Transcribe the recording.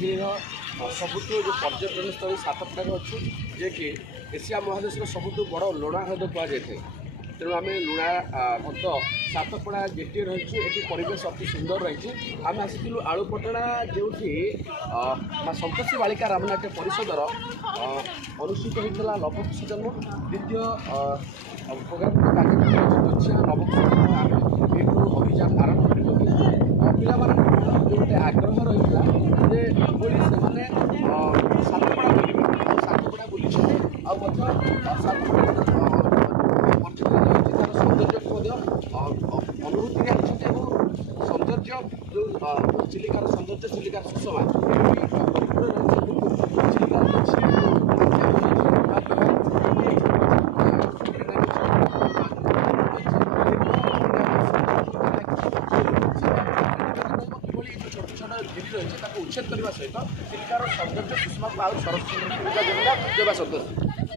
ମାଲକାନଗିରିର ସବୁଠୁ जो पर्यटन स्थल सातपड़ा अच्छे जे कि एशिया महादेश सबुठ बड़ लुणा ह्रद कहुए तेणु आम लुणा ह्रद सातपड़ा जेटी रही ये परिवेश अति सुंदर रही आम आसलु आलुपटना जो संतोषी बालिका रामनाट्य परिषदर अनुष्ठित होता नवकुश जन्म द्वितीय प्रोग्राम कार्यक्रम नवकुश आम ये अभियान आरंभ कर पिला गोटे आग्रह रही है से सातपड़ा बुलिबे सातपड़ा बुली तार सौंदर्य को अनुभूति सौंदर्य जो चिलिकार सौंदर्य चिलिकार सुषमा उच्छेद करने सहित चिलिकार सौंदर्य सुषमा को सरस देवा सन्तोष।